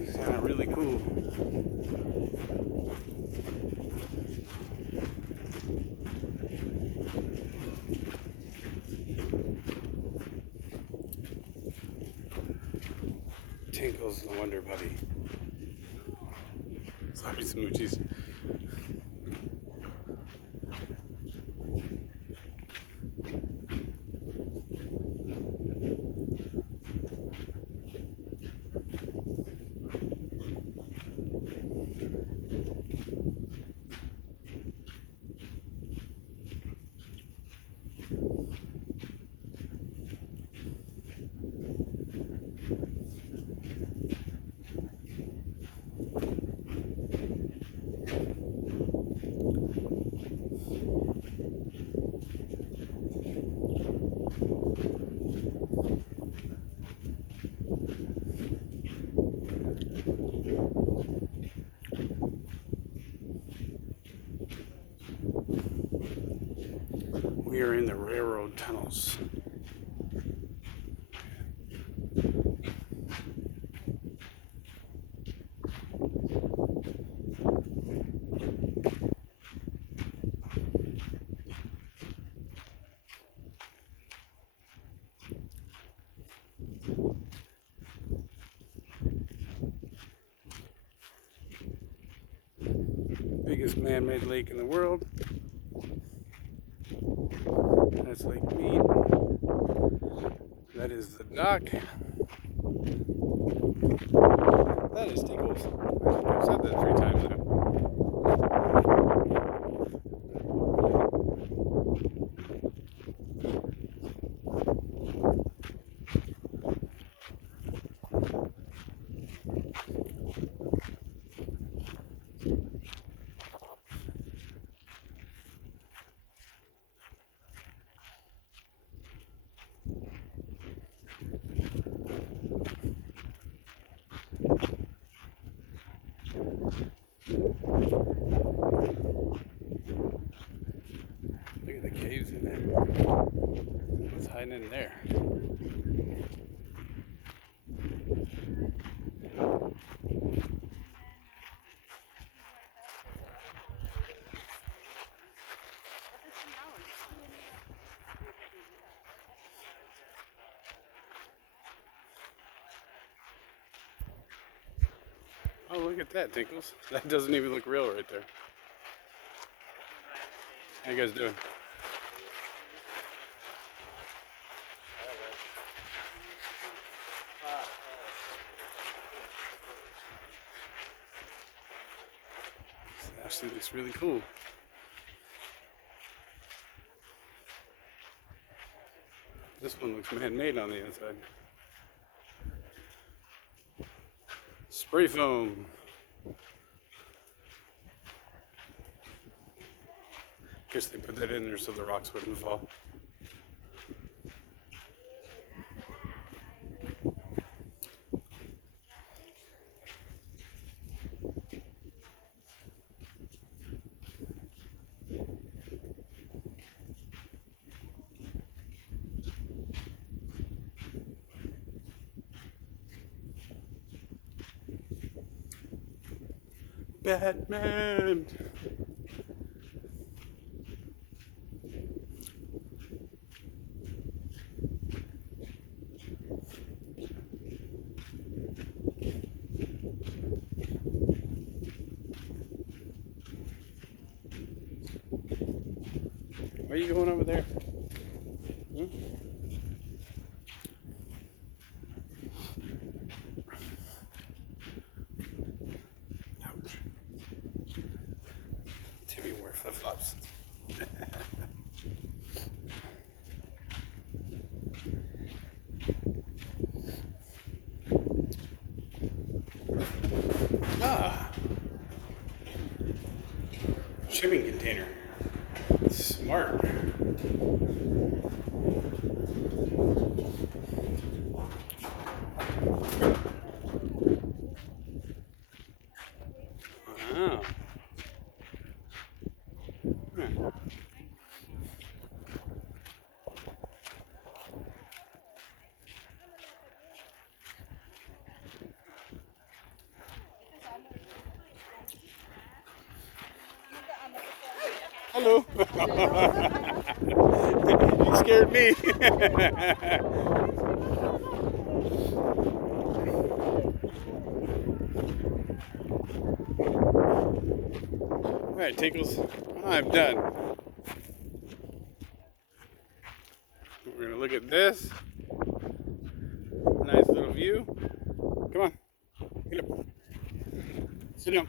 It's kind of really cool. Tinkles the Wonder Buddy. Sorry, smoochies. We are in the railroad tunnels. Biggest man-made lake in the world. That's Lake Mead. That is the dock. That is Tinkles. I've said that 3 times now. Look at the caves in there. What's hiding in there? Oh, look at that, Tinkles. That doesn't even look real right there. How you guys doing? This actually looks really cool. This one looks man-made on the inside. Spray foam. Guess they put that in there so the rocks wouldn't fall. Batman! Where are you going over there? Hmm? Ouch. Timmy wore flip-flops. Ah! Shipping container. Smart. Wow. Hello. You scared me. All right, Tinkles, I'm done. We're gonna look at this. Nice little view. Come on, get up. Sit down.